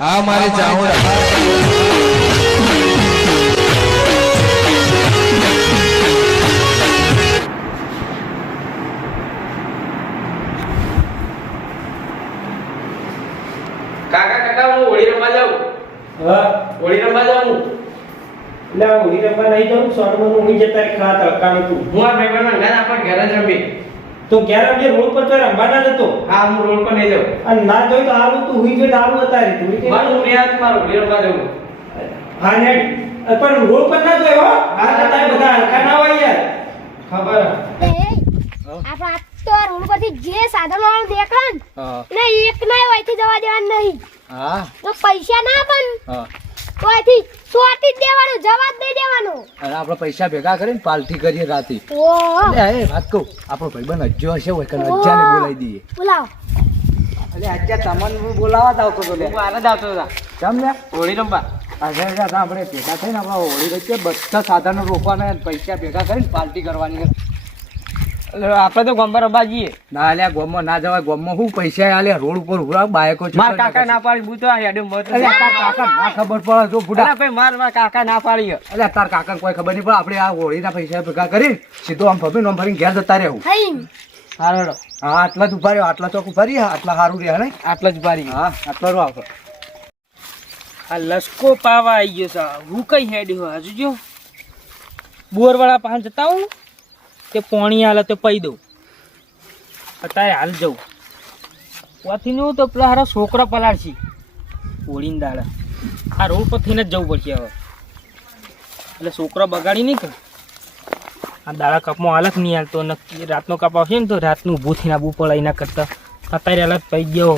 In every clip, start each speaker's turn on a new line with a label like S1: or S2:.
S1: આ મારે
S2: કાકા કાકા હું હોળી રમવા જાઉં.
S3: હા?
S2: હોળી રમવા જાઉં. હું.
S3: એટલે આ હોળી રમવા નહીં જાઉં? સોનમાં ઊંઘી જતા ખા તડકાનું તું.
S2: હું આ ભાઈબંધના ઘર આપણે ઘરે જ રમી
S3: તો ક્યારે રમજે રોડ પર તો રમવાના જ હતો.
S2: હા હું રોડ પર નહીં જાઉં.
S3: અને ના જોઈ તો હારું તું હુઈ જો હારું હતા. રે તું
S2: મારું હું યાદ મારો રમવા જાઉં
S3: હા નેટ. પણ રોડ પર ના જોયો હો? આ તારે બધા હલકા ના હોય યાર.
S2: ખબર
S4: એ, તો રોડ પરથી જે સાધન વાળો દેખાય ને એક ના થી જવા દેવાનું નહીં.
S1: હા.
S4: તો પૈસા ના પણ.
S1: હા.
S4: તો સોટી જ દેવાનું જવા જ નહીં દેવાનું.
S1: અને આપણે પૈસા ભેગા કરીને પાલટી કરીએ રાતે.
S4: ઓહો.
S1: એ વાત કહું આપણો ભાઈબંધ અજ્જો હશે હોય કે અજ્જાને બોલાવી દઈએ.
S4: બોલાવો.
S1: એટલે અજ્જા તમને બોલાવા આવતો હતો લે.
S2: હું આને આવતો હતા.
S1: કેમ લે?
S2: હોળી રમવા.
S1: અરે અરે આપણે ભેગા થઈને આપણે હોળી વચ્ચે બધા સાધનો રોકવાના પૈસા ભેગા કરીને પાર્ટી કરવાની છે.
S2: આપણે તો ગોમ્બર જઈએ.
S1: ના અલ્યા ગોમમાં ના જવાય. ગોમમાં શું પૈસા આલે રોડ ઉપર ઊભા બાયકો છે.
S2: મારા કાકા ના પાડી તો આ હેડે મત
S1: અલ્યા તાર કાકા ના ખબર પડે જો
S2: ફૂટા ભાઈ માર મારા કાકા ના પાડી.
S1: અલ્યા તાર કાકા કોઈ ખબર નહીં પડે. આપણે આ હોળીના પૈસા ભેગા કરી સીધો આમ ફરીને આમ ફરીને ઘેર જતા રહેવું.
S2: હારો
S1: હા આટલા જ ઊભા રહ્યો આટલા ચોક ઊભા રહ્યા આટલા સારું રહ્યા ને
S2: આટલા જ પાડી
S1: હા આટલો રો આપણે
S2: આ લસકો પાવા આવી ગયો છે. હું કઈ હેડ્યો હજુ જો? બોર વાળા પાસે જતા હું તે પોણી હાલે તો પઈ દઉં. અત્યારે હાલ જવું ત્યાંથી નું તો પેલા હારા છોકરા પલાળશી. ઓળીને દાડા. આ રોડ પર થઈને જ જવું પડશે હવે. એટલે છોકરા બગાડી નહીં કે? આ દાડા કપમાં હાલત નહીં હાલતો નક્કી રાતનો કપ આવશે ને તો રાતનું ઊભું થઈને આવવું પડે એના કરતાં. અત્યારે હાલત પઈ ગયો.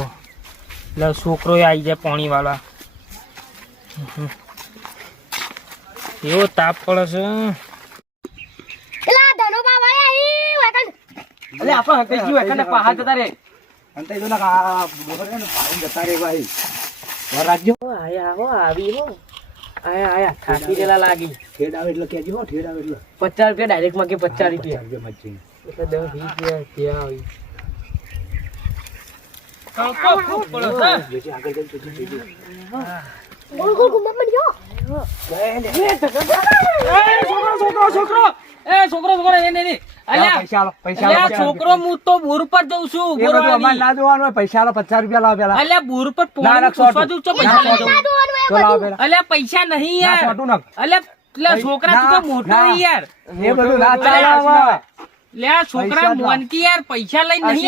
S2: એટલે છોકરો આવી જાય પાણીવાળા એવો તાપ પડે છે
S4: એલા ધનોબા વાળા ઈ વેકન
S2: અલે આપણે હતે જીવ એકને પહાડ જતા રે
S1: અને તો ના આ બોર ને ભાઈ જતા રે ભાઈ ઘર રાખજો
S2: આયા હો આવી હો આયા આયા થાકી ગયેલા લાગી
S1: ઠેડ આવે એટલે કેજો હો ઠેડ આવે એટલે
S2: પચાસ રૂપિયા ડાયરેક્ટમાં કે પચાસ રૂપિયા એટલે આવી પડે.
S1: આગળ જોજો, જોજો.
S4: પડ્યો
S2: એ
S1: પૈસા
S2: નહીં યાર છોકરા તું તો મોટો યાર છોકરા. મોનકી યાર પૈસા
S1: લઈ
S2: નહીં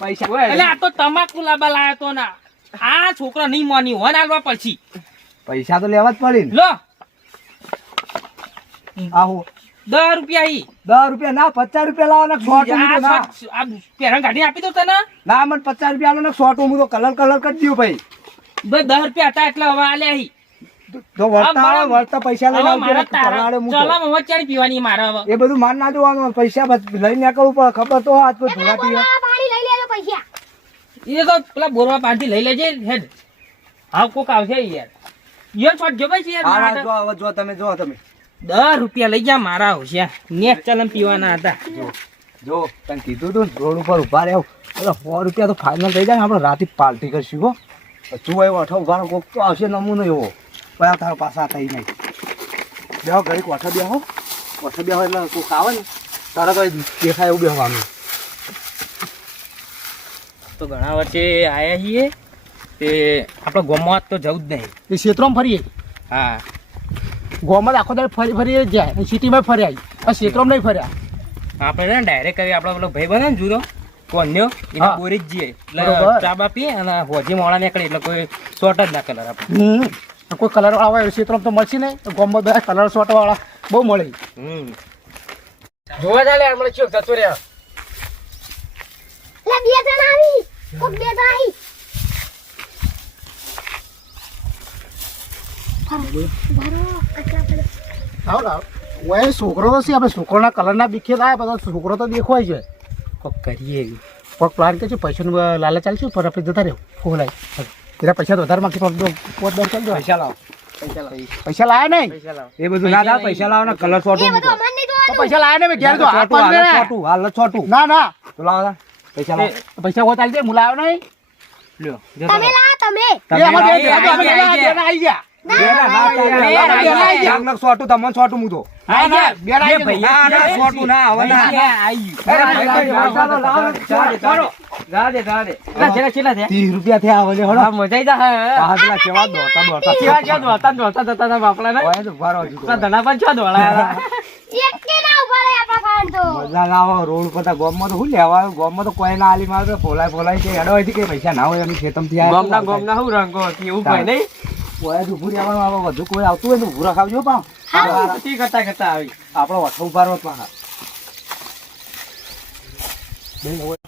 S1: પૈસા
S2: એટલે આ તો તમાકુ લાબા લાયા તો ના આ છોકરો નહીં માની હોન આલવા પછી
S1: પૈસા તો લેવા જ પડી
S2: લો.
S1: આહો.
S2: દસ રૂપિયા ઈ.
S1: દસ રૂપિયા ના પચાસ રૂપિયા લાવો ને સો
S2: પેરણ કાઢી આપી દો તને.
S1: ના મને પચાસ રૂપિયા આલો ને સો ટું તો કલર કલર કરી દઉં ભાઈ.
S2: ભાઈ દસ રૂપિયા હતા એટલે હવે આલે ઈ.
S1: તો વળતા પૈસા લઈને આવજો
S2: વચાડી પીવાની મારે હવે.
S1: એ બધું માર ના જોવાનું પૈસા લઈને નીકળવું પડે ખબર તો આજ કોઈ
S4: લઈ લેજો પૈસા.
S2: એ તો પેલા બોરવા પાંચથી લઈ લેજે હેડ. હા કોક આવશે યાર. યાર છોટ જો ભાઈ યાર
S1: જો હવે જો તમે જો તમે.
S2: દસ રૂપિયા લઈ જા મારા આવશે નેક ચલમ પીવાના હતા.
S1: જો જો તને કીધું તું ને, રોડ ઉપર ઊભા રહ્યો એટલે સો રૂપિયા તો ફાઇનલ થઈ જાય ને આપણે રાતે પાર્ટી કરશું હો. તું આવ્યો અઠો ઊભા કોક તો આવશે નમૂનો એવો. પણ તારો પાસા થઈ નહીં. બેહો ઘડીક ઓઠો બેહો. ઓઠો બેહો એટલે કોક આવે ને તારા કઈ દેખાય એવું બેહવાનું.
S2: તો ઘણા વર્ષે આયા છીએ. તે આપણે ગોમમાં તો જવું જ નહીં.
S5: એ ક્ષેત્રોમાં ફરીએ?
S2: હા.
S5: ગોમમાં આખો દાડો ફરી ફરી જાય સિટીમાં ફર્યા આ ક્ષેત્રોમાં નહીં ફર્યા.
S2: આપણે ને ડાયરેક્ટ કરી આપણો પેલો ભાઈ બને ને જુદો કોન્યો એના બોરી જ જઈએ. એટલે. ચા બાપીએ અને હોજી મોડા નીકળે એટલે કોઈ શોર્ટ જ ના કલર આપણે
S5: કોઈ કલર વાળા હોય ક્ષેત્રો તો મળશે નહીં. ગોમાં બધા કલર શોર્ટ વાળા બહુ મળે.
S2: હમ. જોવા ચાલે આપણે ચો જતો રહ્યા.
S4: એટલે બે જણ આવી. કોક બે જણ આવી.
S5: છોકરો તો છે આપણે છોકરોના કલરના બીખે થાય બધા છોકરો તો દેખવાય છે.
S2: કોક કરીએ
S5: કોક પ્લાન કરશું પૈસાનું લાલચ ચાલશે પર આપણે જતા રહ્યો ફોલાય તેના પૈસા તો વધારે પણ દર ચાલજો.
S1: પૈસા લાવો.
S5: પૈસા લાયા નહીં?
S2: પૈસા લાવો.
S1: એ બધું ના થાય પૈસા લાવો ને કલર છોટું
S5: પૈસા લાયા નહીં મેં ઘેર તો
S1: છોટું હાલ છોટું
S5: ના ના.
S1: તો લાવો. પૈસા
S5: પૈસા હોત ચાલશે હું લાવ્યો નહીં
S2: લ્યો
S4: તમે લાવો તમે
S5: એ અમારે
S2: ગયા,
S5: અમે
S2: આઈ ગયા,
S5: બેના આઈ ગયા
S1: બેના ના
S2: બે ના,
S1: તારે.
S2: બે ના.
S1: જાગ નાખ સોટું, તમને સોટું હું તો.
S2: આઈ ગયા.
S5: બે ના,
S2: બે
S1: ના, ના,
S2: ભૈયા
S1: સોટું ના, હવે ના.
S2: આઈ ગયા, આઈ
S1: અરે,
S2: ગયા.
S1: ભાઈ, ભાઈ, ભાઈ, ચાલો, લાવો, ચાલો, ચાલો.
S2: જા દે, જા દે. કેટલા થયા, કેટલા થયા?
S1: ત્રીસ રૂપિયા થયા હવે લે, હળો.
S2: હા, મજા આઈ જા, હા, હા.
S1: આ પેલા કેવા દોડતા દોડતા
S2: કેવા કેવા દોડતા ને દોડતા જતા હતા બાપલા ને?
S1: ઓય તો ઊભા રહો હજુ તો.
S2: પેલા ધના પર ચા દોડાયા
S1: મજા ના આવે રોડ પર ગોમમાં તો શું લેવા ગોમમાં તો કોઈ ના આલી મારે ફોલાય ફોલાય કે હેડો અહીંથી કે પૈસા ના હોય એની ખેતમથી આવે.
S2: ગોમના ગોમના શું રંગો એવું કોઈ નહીં?
S1: રહેવાનું આવે વધુ કોઈ આવતું હોય તો ઊભું રખાવજો પાવ
S2: કરતા કરતા આવી.
S1: આપણો વઠો ઊભા રહો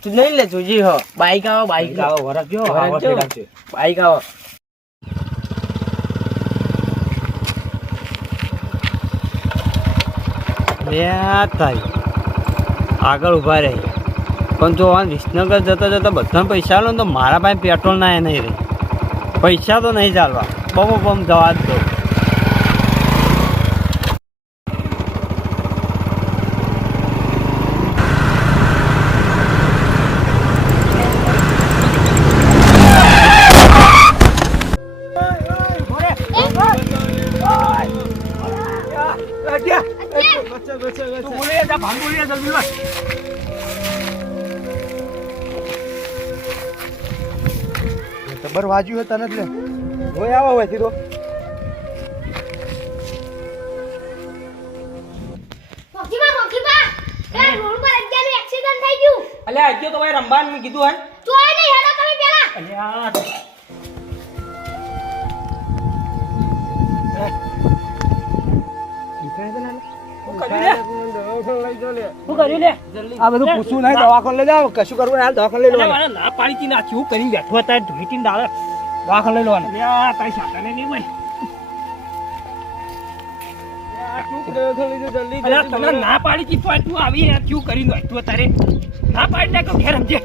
S2: નહીં લે જોજી હો. બાઈક આવો બાઈક આવો
S1: વરસ જો,
S2: વરસ
S1: આવો.
S2: બાઈક આવો આગળ ઊભા રહી. પણ જો આ વિસનગર જતા જતા બધા પૈસા લો તો મારા પાસે પેટ્રોલ ના એ નહીં રહે. પૈસા તો નહીં ચાલવા. બમ બમ જવા જ દો.
S1: તું બોલી જા, જલ્દી લાય. જબર વાજ્યું હોય તને જ લે હોય આવો હોય સીધો
S4: મોકીબા મોકીબા એ રોડ પર અત્યારનું એક્સિડન્ટ થઈ ગયું.
S2: અલ્યા આજે તો ભાઈ રંબાન મેં કીધું હે.
S4: તોય નહીં હેડો તમે પેલા
S2: અલ્યા શું કર્યું લે?
S1: આ બધું પૂછવું નહીં દવાખાને લઈ જાઓ. કશું કરવું નહીં દવાખાને લઈ લેવાનું.
S2: ના પાડી તી નાખ્યું હું કરીને બેઠો હતા ધોઈતી દાડે.
S1: દવાખાને લઈ લેવાનું.
S2: તારી શાકાને નહીં ભાઈ ના પાડી તું આવી રહ્યા શું કરીને તારે ના પાડી નાખો ઘેર સમજે.